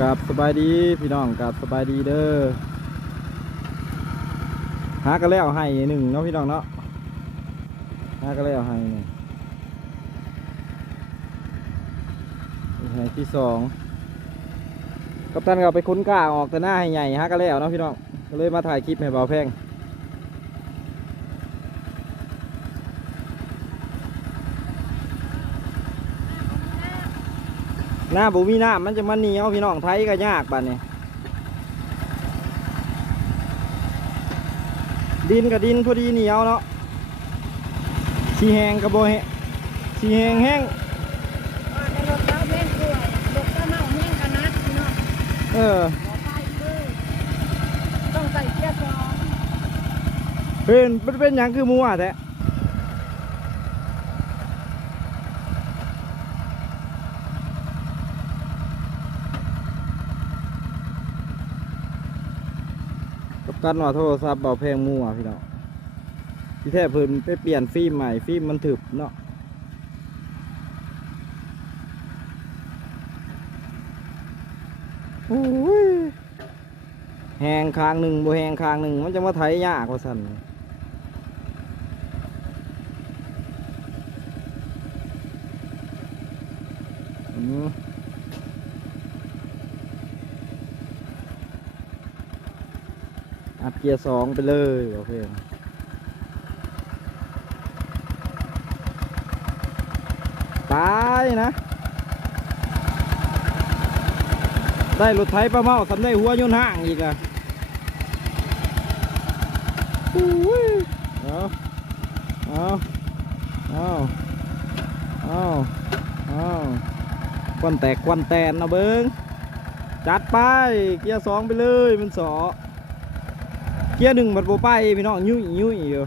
กับสบายดีพี่น้องกับสบายดีเด้อหากันแล้วให้หนึ่งเนาะพี่น้องเนาะหากันแล้วให้หนึ่งให้ที่สองกัปตันก็เอาไปค้นกล้าออกแต่หน้าให้ใหญ่หากันแล้วเนาะพี่น้องก็เลยมาถ่ายคลิปให้เบาแพง หน้าบุมีน้ำมันจะมันเหนียวพี่น้องไทยก็ยากบ้านนี้ดินกับดินพอดีเหนียวเนาะสีแหงกับโบแหสีแหงแห้งว่าในรถเราแม่งด้วยรถก็เน่าแม่งกันนัดพี่น้องเออขอไปเลยต้องใส่เกียร์สองเป็นเป็นเป็นหยังคือมัวแท้ กับการว่าโทรศัพท์เบาแพงมัวพี่น้องพี่แท้เพิ่นไปเปลี่ยนฟิล์มใหม่ฟิล์มมันถึบเนาะโอ้ยแหงคางหนึ่งบ่แหงคางหนึ่งมันจะมาไถยากกว่าสั่นอืมอัด เกียร์สองไปเลยโอเคตายนะ ได้รถไถปลาเมาสำได้หัวยนห่างอีกอะอุ้ยเอาเอาเอาเอาเอาควันแตกควันแตนนะเบิงจัดไป เกียร์สองไปเลยมันสอ กียร์หนึ่งมัดโบไปพี่น้องยุ่ยยุ่ยอยู่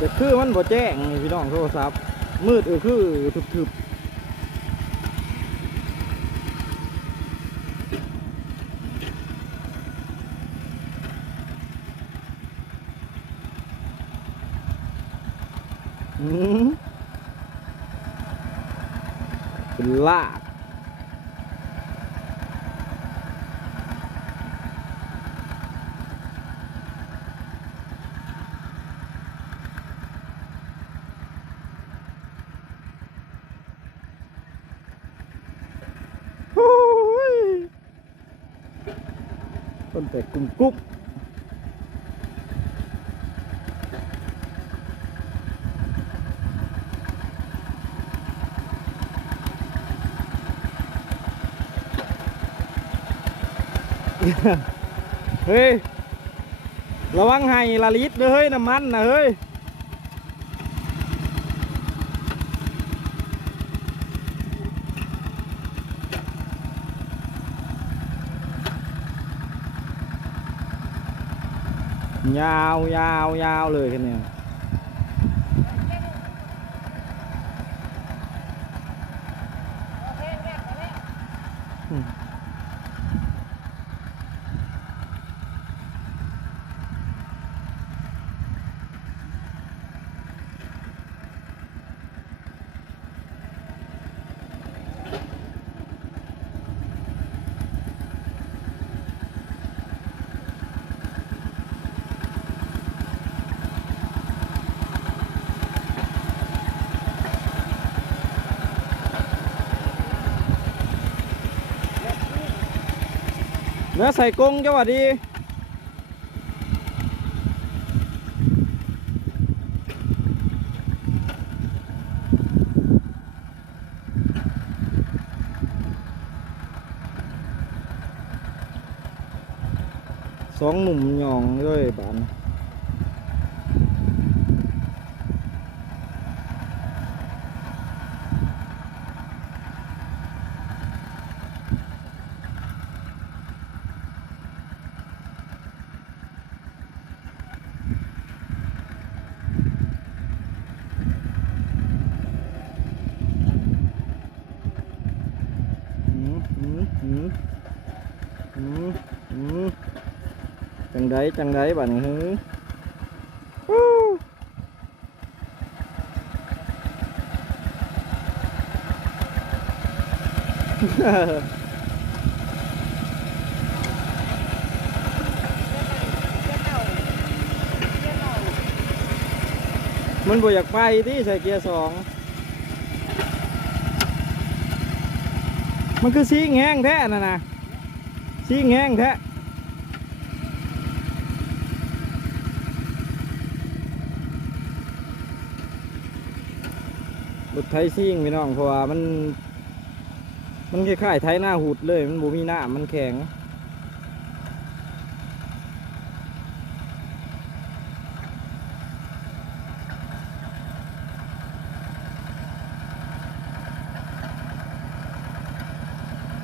เดี๋ยวคือมันบ่แจ้งพี่น้องโทรศัพท์มืดเออคือทึบๆอืมเป็นลากโอ้ย ต้นแต่กุ้มกุ้มเฮ้ย ระวังให้ละลิตรเด้อเฮ้ย น้ำมันนะเฮ้ย ยาวยาวยาวเลยคันนี้อืม นื้อใส่กงจังหวะดีสองหนุ่มหยองเลยบาน จังไดจังไดบ้านี้ฮึมันบ่อยากไปที่ใส่เกียร์สอง มันคือซีงแง้งแท้น่ะนะซีงแง้งแท้รถไทยซิ่งพี่น้องเพราะว่ามัน มันคล้ายๆไทยหน้าหุดเลย มันบูมีหน้ามันแข็ง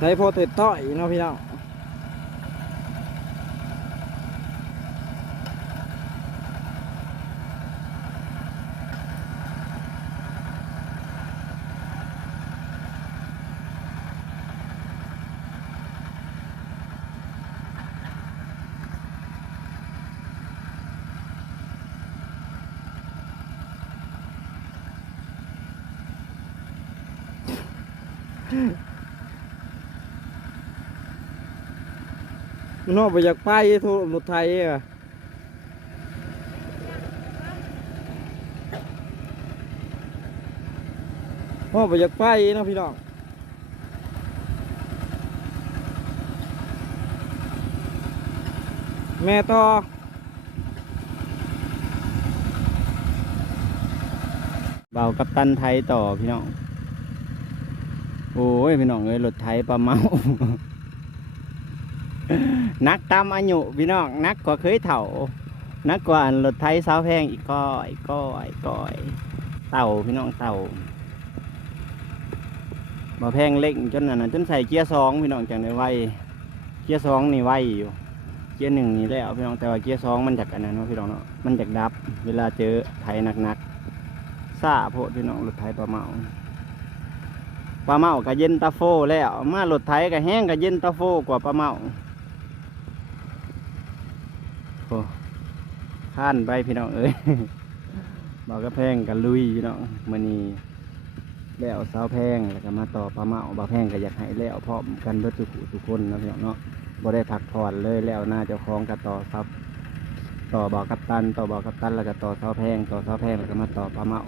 ไทยพอเต็ดต้อยเนาะพี่น้อง นอกไปอยากไปโทรรถไทยอะนอกไปอยากไปเนะพี่น้องแม่ต่อเบากับตันไทยต่อพี่น้อง โอ้ย พี่น้องเอ้ยรถไทยปลาเมา นักตามอายุพี่น้องนักกว่าเคยเถ่านักกว่ารถไทยสาวแพงอีกก้อยก้อยก้อยเต่าพี่น้องเต่าบ่แพงเล็กจนนั่นจนใส่เกียร์สองพี่น้องจังได้ไวเกียร์สองนี่ไวอยู่เกียร์หนึ่งนี่แล้วพี่น้องแต่ว่าเกียร์สองมันจากอันนั้นเนาะพี่น้องเนาะมันจากดับ เวลาเจอไทยหนักๆซาโพดพี่น้องรถไถปลาเมาปลาเมากับเย็นตาโฟแล้วมารถไถกับแห้งกับเย็นตาโฟกว่าปลาเมา โอ้ข้านไปพี่น้องเอ้ยบอกกระแพงกับลุยพี่น้องมือนี้แล้วสาแพงแล้วก็มาต่อปลาเมาบ่าแพงก็อยากให้แล้วพร้อมกันเบิดทุกผู้ทุกคนนะพี่น้องเนาะบ่ได้พักผ่อนเลยแล้วหน้าเจ้าของกับต่อครับต่อบ่อกัปตัน ต่อบ่อกัปตันแล้วก็ต่อเสาแพงต่อเสาแพงแล้วก็มาต่อปลาเมา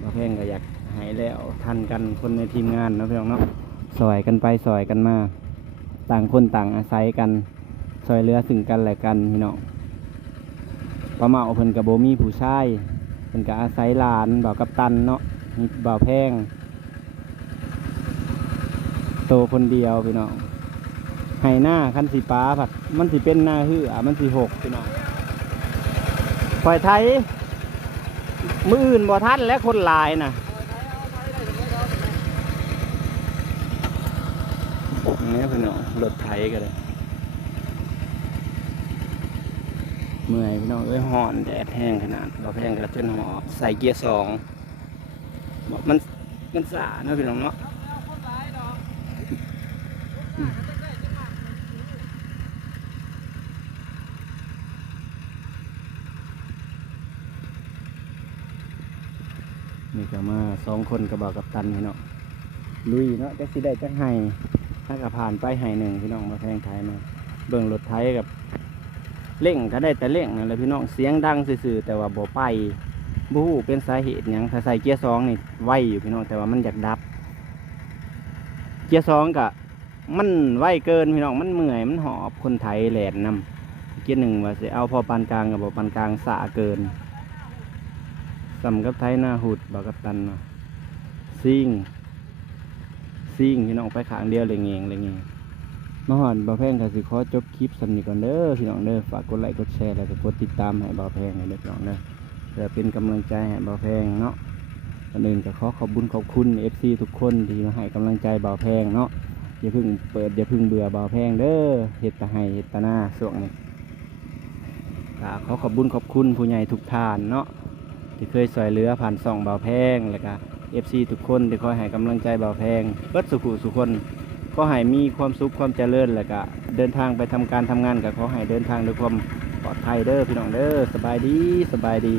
ปลาแพงก็อยากใหายแล้วทันกันคนในทีมงานนะพี่น้องเนาะซอยกันไปซอยกันมา ต่างคนต่างอาศัยกัน ซอยเรือซึ่งกันและกันพี่น้องปลาเมาเพิ่นกับโบมีผู้ชายเพิ่นก็อาศัยหลานบ่าวกัปตันเนาะมีบ่าวแพงโตคนเดียวพี่น้องให้หน้าคันสีป้าผัดมันสิเป็นหน้าหื้ออะมันสีหกพี่น้องปล่อยไทยมืออื่นบ่ทันและคนลายน่ะนี่พี่น้องรถไทยกันเลย เมื่อยพี่น้องเอ้ยห่อนแดดแห้งขนาดบ่แพงกระจนหอบใส่เกียร์สองบอกมันมันสาเนาะพี่น้องเนาะนี่ก็มาสองคนกับบ่าวกับตันพี่น้องลุยเนาะจักสิได้จักไห้ถ้าก็ผ่านไปไห้หนึ่งพี่น้องมาแพงไทยมาเบิ่งรถไทยกับ เร่งก็ได้แต่เร่งนั่นแหละพี่น้องเสียงดังซื่อๆแต่ว่าบ่ไปบู้เป็นสาเหตุหยังถ้าใส่เกียร์สองนี่ไวอยู่พี่น้องแต่ว่ามันอยากดับ เกียร์สองกะมันไวเกินพี่น้องมันเมื่อยมันหอบคนไทยแหลนนำเกียร์หนึ่งว่าสิเอาพอปานกลางกับบ่ปานกลางสะเกินสำกับไทยหน้าหุดบอกกับตันเนาะซิ่งซิ่งพี่น้องไปขางเดียวเลยเงงเลยเงง มาหอนบ่าวแพงก็สิขอจบคลิปสำนีก่อนเด้อพี่น้องเด้อฝากกดไลค์กดแชร์แล้วก็กดติดตามให้บ่าวแพงให้เด้อพี่น้องเด้อเพื่อเป็นกำลังใจให้บ่าวแพงเนาะก่อนอื่นก็ขอขอบคุญขอบคุณ FC ทุกคนที่มาให้กำลังใจบ่าวแพงเนาะอย่าเพิ่งเปิดอย่าเพิ่งเบื่อบ่าวแพงเด้อเฮ็ดแตะให้เฮ็ดแตะหน้าส่วงนี้ก็ขอขอบคุญขอบคุณผู้ใหญ่ทุกท่านเนาะที่เคยสอยเรือผ่านส่องเบาแพงแล้วก็เอฟซีทุกคนที่คอยให้กำลังใจเบาแพงเบิดสุขุสุคน ก็ให้มีความสุขความเจริญแล้วก็เดินทางไปทำการทำงานกับขอให้เดินทางด้วยความปลอดภัยเด้อพี่น้องเด้อสบายดีสบายดี